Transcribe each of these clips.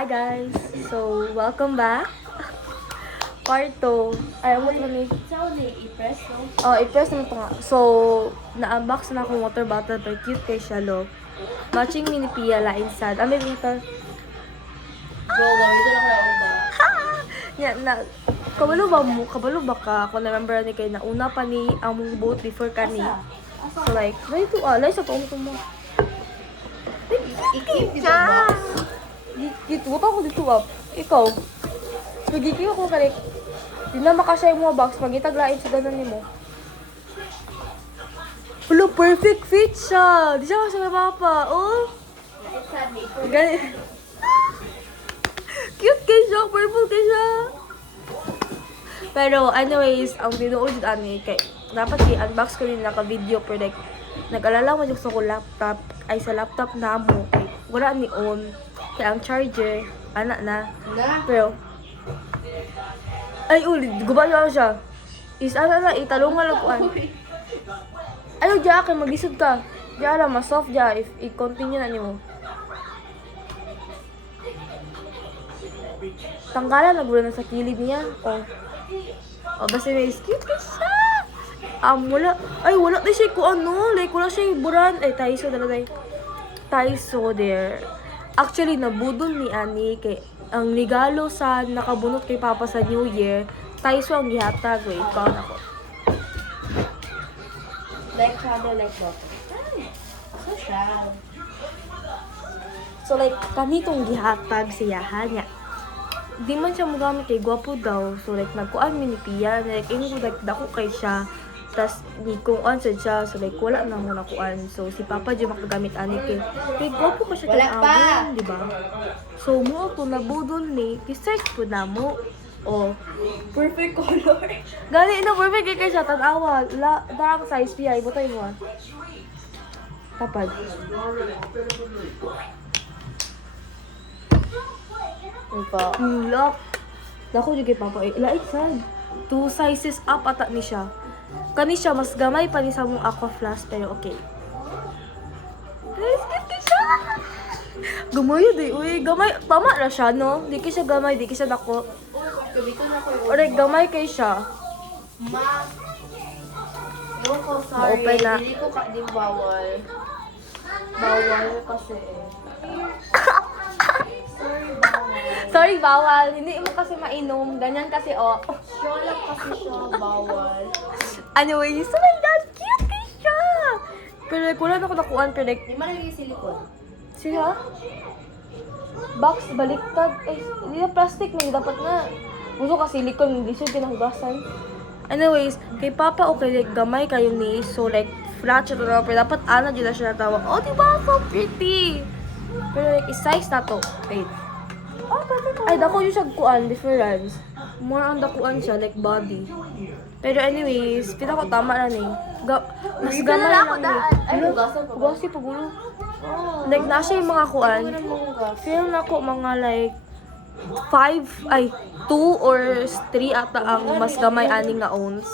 Hi guys! So, welcome back. Part 2. Ay, mo ito ni... i-press, no? Oh, i-press naman ito nga. So, na-unbox na akong water bottle. Pero cute kay siya, lo. Matching mini Pia, lain sad. May water. Go, ito lang na ba? Yan, kabalo ba mo? Kabalo ba ka? Kung na-remember ni kay nauna pa ni ang mong boat before ka ni. So, like, lai sa tuong mo. I-keep dito ba? Dito, buta ko dito up. Ikaw. Nagiging ako kalik. Di na makasya yung mga box. Magitaglain sa ganan ni mo. Hello, perfect fit siya. Di siya kasi mapapa. Oh. Ganit. Cute kay siya. Purple kay siya. Pero anyways, ang tinuod dito ani kay dapat i-unbox ko rin naka-video pero like nag-alala mo yung sa ko laptop ay sa laptop na mo kay wala ni on kaya ang charger anak na pero ay ulit gubayo ako siya is ana na italungan lang kuan ayo diya kay maglisod ka diya lang mas soft diya if i-continue na nimo tanggalan na gula na sa kilid niya oh basta may cute ka siya wala na siya ko ano like wala siya buran ay Taiso dala Taiso there actually nabudol ni Ani kay ang regalo sa nakabunot kay Papa sa New Year Taiso ang gihatag wait kaon ako Like shadow, like water. So siya. so like kanitong gihatag siyahan niya di man siya magamit kay gwapo daw so like nagkuan mi ni Pia like ini ko like dako kay siya tas di ko answer siya so like wala na mo nakuan so si Papa di makagamit ani kay gwapo ka siya Wala pa. di ba so mo to nabudol ni research po na mo oh Perfect color. gani na perfect kay siya tan-awa la darang size Pia ibutay mo tapad Ito. look dako jud kay Papa laik sad 2 sizes up ata ni siya kani siya mas gamay pa ni sa mong aqua flask pero okay let's get this siya gamay di uy gamay tama ra siya no di kay siya gamay di kay siya dako Kabito na ko. or like gamay kay siya Ma. Ewan ko, sorry. Ma-open na. Hindi ko di bawal. Bawal kasi sorry bawal hindi mo kasi mainom ganyan kasi oh Straw lang kasi siya, bawal. anyways oh my god cute kay siya pero like wala na ako nakuan pero like Di man naging silikon. siya box baliktad eh hindi na plastic man dapat na gusto ka silicone hindi siya pinahugasan anyways kay Papa okay like gamay kayo ni so like flat siya to pero dapat ana dyan na siya natawa oh diba so pretty pero like size na to wait ay dako yung siya kuan difference more on dakuan siya like body pero anyways pita ko tama na ni mas gamay lang ni Ay, hugasan pa ba? hugasan pa gulo like na siya yung mga kuan feel na ko mga like 5 ay 2 or 3 ata ang mas gamay ani nga ounce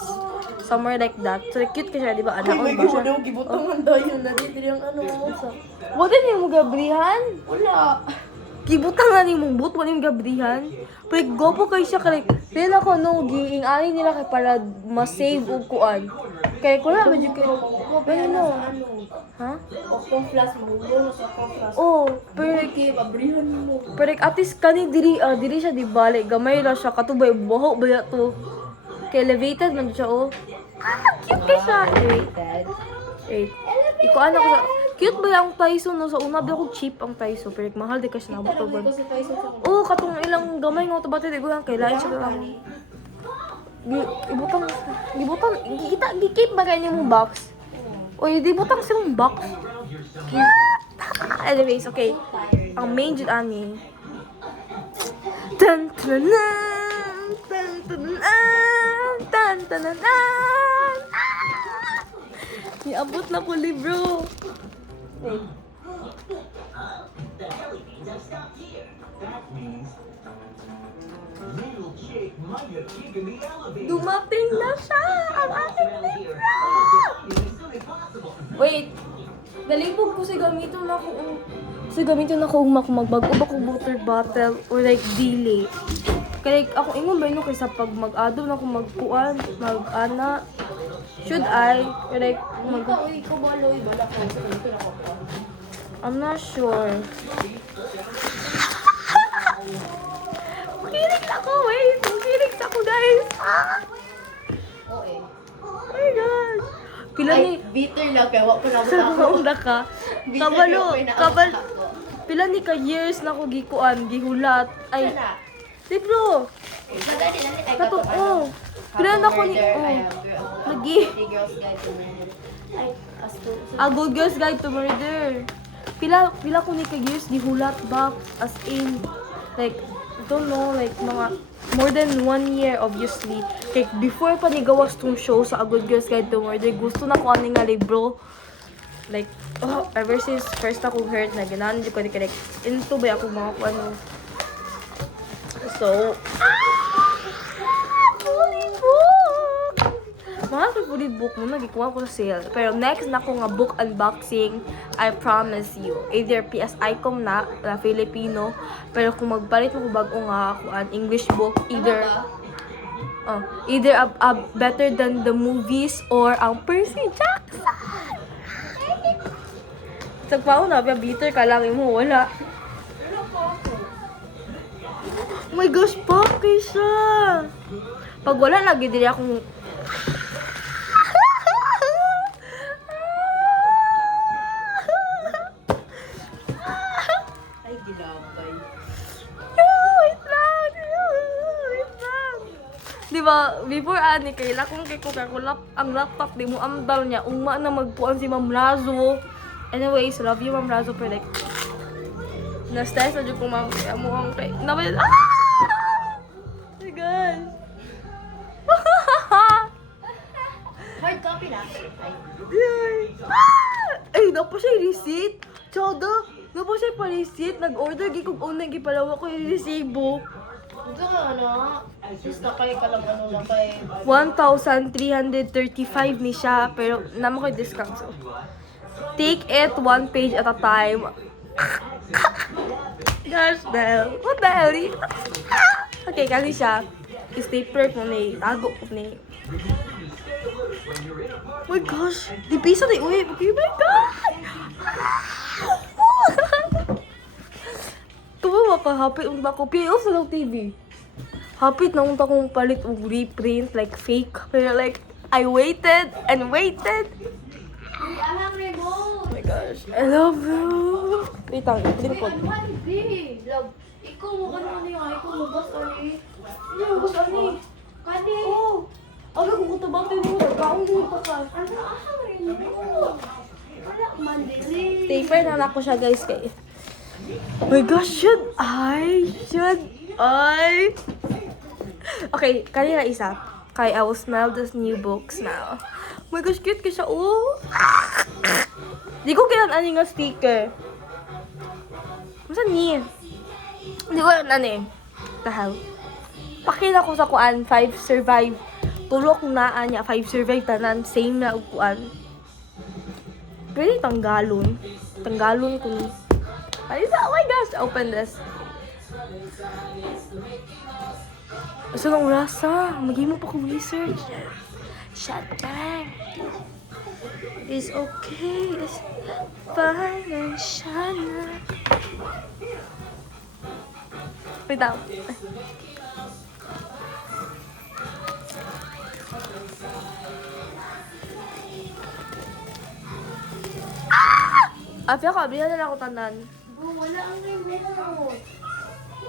somewhere like that so like, cute ka siya di ba ana on ba siya Gibutangan daw yun. Nadito yung ano mo sa... wala niyo mo gabrihan Wala. gibutan nga ni mong boot wala yung gabrihan pero gopo kay siya kay feel ako no giing ani nila kay para ma-save og kuan kay wala medyo kay ano ha Okong flash mo. Yun, sa okong flash. oh pero like Okay, pabrihan mo. pero like, at least kani diri siya di balik gamay ra siya katubay buho ba to kay elevated man siya oh cute kay siya wait iko ano ko sa cute ba yung Taiso no sa una ba ko cheap ang Taiso pero like, mahal di kasi nabot og Kasi tayo sa oh katong ilang gamay nga to bati di ko lang kailangan siya lang gibutang kita gikeep ba kay nimong box oy di butang sa mong box anyways okay ang main jud ani tan tan tan tan tan tan iabot na ko libro wait dumating na siya ang aking libro wait nalibog ko si gamito na ko So, gamitin ako kung magbago ba kong water bottle or like dili. Kaya like, ako ingon ba yun kaysa pag mag-ado na akong magpuan, mag-ana. Should I? Or like, Uy, kumaloy. Bala ko. I'm not sure. Makinig ako, wait. Makinig ako, guys. Oo eh. Oh my God. Pila Ay, ni... bitter lang kaya wak ko na Sa ako. maunda ka. Bitter Kabalo. yung pinaka- Pila ni ka years na ako gikuan, gihulat. Ay, Wala. di bro. Dali, ay, Kato, kato, oh. Pila na ako ni... Murder, Oh. I am girl. Lagi. Pretty Girls Guide to Murder. Ay, asto. A Good Girl's Guide to Murder. Pila ko ni ka years gihulat ba as in like don't know like mga more than 1 year obviously. Like before pa ni gawas tong show sa A Good Girl's Guide to Murder, gusto na ko ani nga libro. Like ever since first ako heard na ganahan di ko ni like into ba ako mga ano. So fully book! Mga fully book mo, nagikuha ko sa sale. Pero next na ko nga book unboxing, I promise you. Either PSIcom na Filipino, pero kung magpalit mo ko bago nga ako an English book, either a Better Than the Movies or ang Percy Jackson. Sa pao na, bitter ka lang mo, wala. Oh my gosh, bakit siya? Pag wala, lagi din akong... Ay, gilabay. Wait lang! Wait lang! Di ba, before ani, kaila kung kay ang laptop, di mo amdal niya, ungma na magpuan si Ma'am Razo. Anyways, love you, Ma'am Razo, pero like, na-stress na dyan kung Ma'am, kaya mo ang kay... Naman, ah! Oh my gosh! Hard copy na. Ay. Yay! Ah! Ay, napa siya yung receipt. Tsada, napa siya pa receipt. Nag-order, gikog unang gipalawa ko yung resibo. Ito ka ano? Just na kayo ka lang ano lang kay... 1,335 ni siya, pero naman ko yung discount. So, take it one page at a time. Gosh, Belle. What the hell? Okay, kasi siya. Stapler ko na tago ko na Oh my gosh! Di pisa na uwi! Oh my God! Tumawa ka, hapit ang bako. PL sa lang TV. Hapit na unta kong palit o reprint, like fake. Pero like, I waited and waited. Alang remote! Oh my gosh, I love you! Wait lang, hindi po. Hindi! Love! Ikaw mo ka naman yung ikaw mo bas ani. Hindi mo bas ani. Kani! Oh! Aga kung kutabang tayo mo, nagkaon mo pa ka. Ano ahang remote? Wala mandiri. Taper na ako siya guys kay. Oh my gosh, should I? Okay, kanina isa. Kay I will smell this new books now. Oh my gosh, cute ka siya. Oh! Di ko kailan nga sticker. Masa ni? Di ko kailan The hell? Pakita ko sa kuan, 5 survive. Tulok na niya, 5 survive tanan. Same na kuan. Pwede tanggalon. Tanggalon ko ni. Ay, oh my gosh! Open this. Asa ng rasa? Mag-imo pa ko research. Shut up. It's okay. It's fine and shana. Wait lang. Afya ka, abrihan na lang ako tanan. Bro, wala ang remote.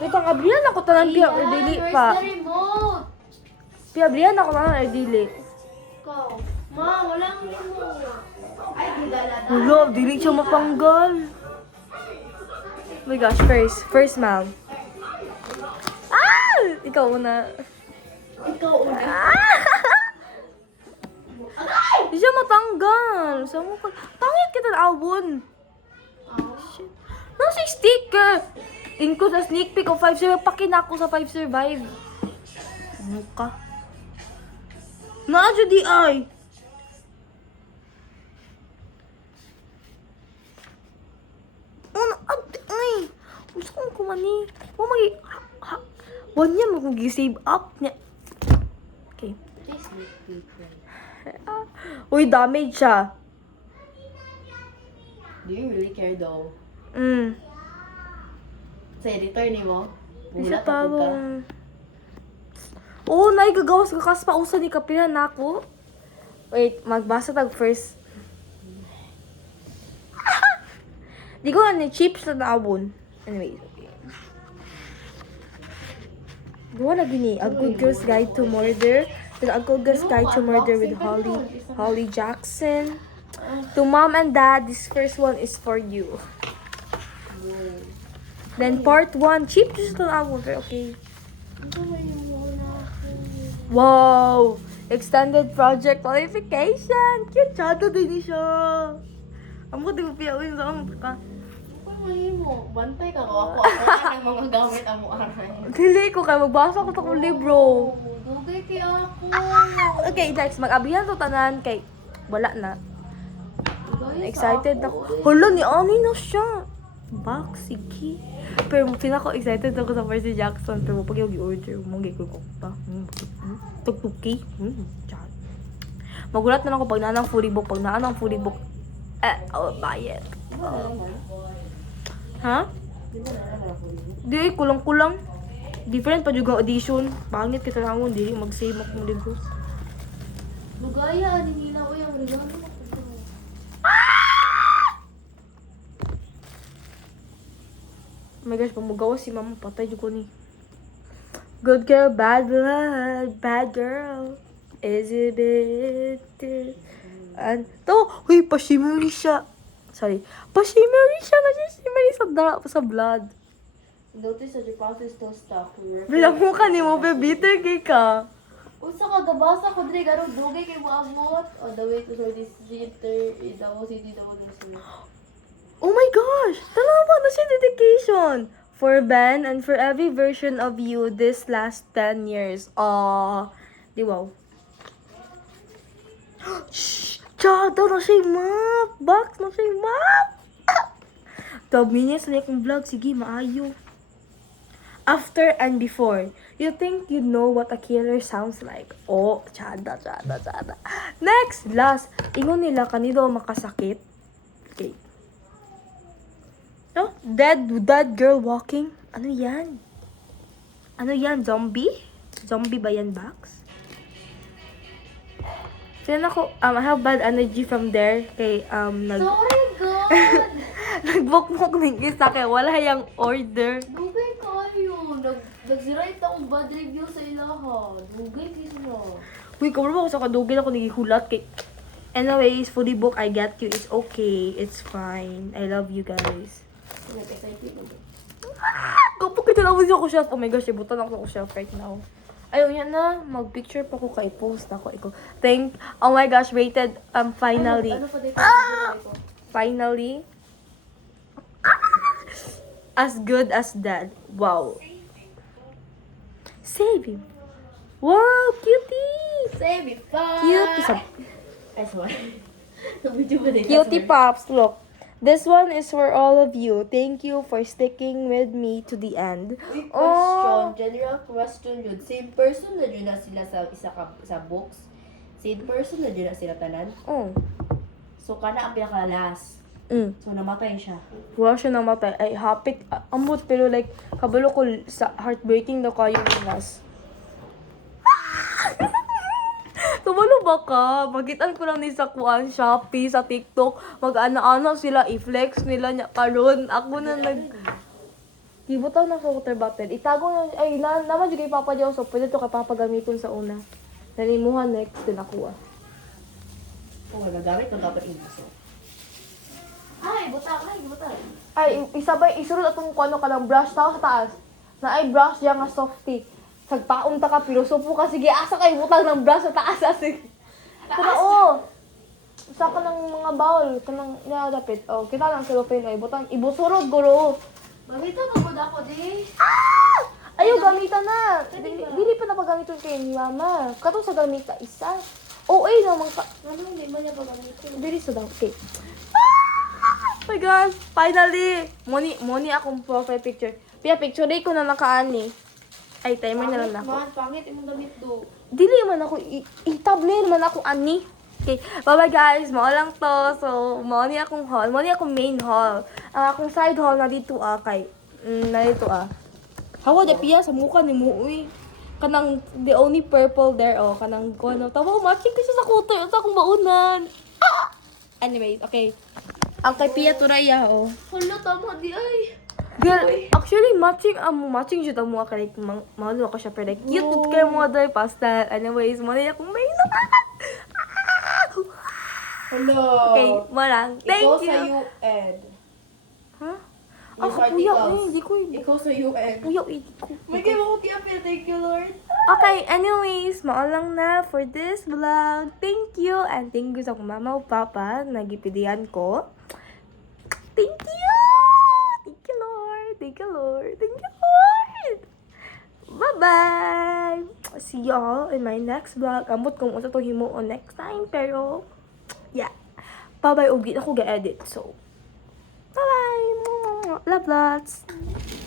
Wait lang, abrihan na ako tanan, Pia, or dili Where's pa. the remote? Pia, abrihan ako tanan, or dili. Ikaw. Ma, wala ang remote. Ay, gidala na. Wala, dili siya mapanggal. Oh my gosh, first ma'am. Ah! Ikaw una. Ikaw una. Ah! Di siya matanggal. Sa mo pag... Pangit kita na awon. Shit. Nasa sticker. Inko sa sneak peek of 5 survive. Pakin ako sa 5 survive. Ano ka? Naadyo di ay. Ano, abdi, ay. Gusto kong kumani. Huwag niya mag-save up niya. Okay. Please make me cry. Uy, damage siya. Do you really care though? Mm. Sa editor ni mo? Di siya Bulat ako ka. tawang. Oo, naigagawas ka kas pa usa ni kapihan na ako. Wait, magbasa tag first. Di ko ano, chips na naabon. Anyway, okay. Gawa na gini, A Good Girl's Guide to Murder. A Good Girl's Guide to Murder with Holly Jackson. To Mom and Dad, this first one is for you. Then part 1, chips na naabon. Pero okay. Wow! Extended project qualification! Cute chado din siya. Amo di mo piyawin sa among ka. Ano mo? Bantay ka ko. Ako ang mga gamit ang mo aray. Dili ko kay magbasa ko tong libro. Dugay kay ako. Okay, next mag-abihan to tanan kay wala na. Dugay sa Excited ako. ako. Hala ni Ani na siya. Bak, sige. Pero pinako excited ako sa Percy Jackson. Pero pag yung i-order, mong gikoy ko pa. Tugtuki. Magulat na ako pag naanang fully book. Pag naanang fully book, I'll buy it. Ha? Di, kulang-kulang. Different pa juga audition. Pangit kita lang mo, di mag-save ako ng libro. Dugaya ani nila o yung regalo ko. Oh my gosh, pamugawa si mama, patay ko ni. Good girl, bad blood, bad girl. Is it it? And to, huy, pa-shimmery siya. Sorry, pa-shimmery siya na siya, shimmery sa blood. Notice that the process still stuck. Bilang mo ka ni mo, bitter kay ka. Unsa ka gabasa ko dre garo dugay kay moabot. On the way to this center, Davao City, Davao del Sur. Oh my gosh! Talaga na siya dedication! For Ben and for every version of you this last 10 years. Aww. Di wow. Shhh! Chada na siya yung map! Box na siya yung map! 12 minutes na yung vlog. Sige, maayo. After and before. You think you know what a killer sounds like. Oh, chada. Next! Last. Ingon nila kanino makasakit. Okay. No? Dead girl walking. Ano yan? Ano yan? Zombie? Zombie ba yan, Bax? Sino ako, I have bad energy from there. Kay, Sorry God. nagbukmok ng isa kaya wala yung order. Dugay kayo. Nagsirait akong bad review sa ilaha. Dugay kayo sila. Uy, kabalo ako sa kadugil ako nagihulat kay... Anyways, fully book, I get you. It's okay. It's fine. I love you guys. Nag-excited na ba? Kapag kita lang ako shelf, oh my gosh, ibutan ako sa shelf right now. Ayaw yan na, mag-picture pa ko kay post ako. Oh my gosh, rated, finally. Ano pa dito? Finally. As good as that. Wow. Save him. Wow, cutie! Save it pa! Cutie. Ay, sorry. Video ba dito? Cutie Pops, look. This one is for all of you. Thank you for sticking with me to the end. Quick Oh. question, general question yun. Same person na yun na sila sa books? Same person na yun na sila tanan? Oh. So, kana ang pinaka-last. So, namatay siya. Wala siya namatay. Ay, hapit. Amot, pero like, kabalo ko sa heartbreaking na kayo yung last. Tumalo ba ka? Magitan ko lang ni sa kuan, Shopee, sa TikTok. Mag-ana-ana sila, i-flex nila niya karon. Ako na Ibutaw na sa water bottle. Itago na, ay, naman dyan kay Papa Diyo. So, pwede to kay Papa gamitin sa una. Nanimuhan next, din ako ah. Kung magagamit, kung dapat ibuso. Ay, butang. Ay, isabay, isurod atong kuano ka lang brush tao sa taas. Na ay brush diya nga softy. Sagpaon ta ka, pero supo ka, sige, asa kay butang ng brush sa taas, asig. Kana, oh. Usa ka ng mga bowl, kanang niadapit. Oh, kita lang sila pin, ay butang, ibusurod, guro. Mamita mo ako, di? Ayaw, gamitan na. Dili pa na pagamiton kayo ni mama. Katong sa gamita, isa. Oo, ay naman ka. Ano, hindi ba niya pagamitin? Dili sa daw, okay. my gosh, finally! Moni akong profile picture. Pia, picture day ko na nakaani. Ay, timer na lang ako. Pangit imong damit do. Dili man ako, i-thumbnail man ako ani. Okay, bye-bye guys. Mao lang to. So, mao ni akong haul. Mao ni akong main haul. Ang akong side haul na dito kay na dito Hawa da piya sa mukha ni mo uy. Kanang the only purple there kanang kono. Tawa matching kasi sa kuto sa akong baunan. Anyways, okay. Ang kay Pia Turaya Hala, tama di ay. Girl, actually matching jud ang mga like mahalo ako siya pero like cute jud kay mo dai pasta. Anyways, mo na akong main. Hala. Okay, marang. Thank Ikaw you. sa UN. Ha? Yung Ako kuya, articles. hindi ko. Ikaw sa UN. Kuya, hindi ko. May kayo mo kaya thank you Lord. Okay, anyways, maulang na for this vlog. Thank you, and thank you sa akong mama o papa na gipidihan ko. Thank you! Thank you, Lord. Thank you, Lord. Thank you, Lord! Bye-bye! See y'all in my next vlog. Ambot kung unsa to himuon next time, pero yeah. Bye-bye, ugi. Ako ga-edit, so bye-bye! Love lots!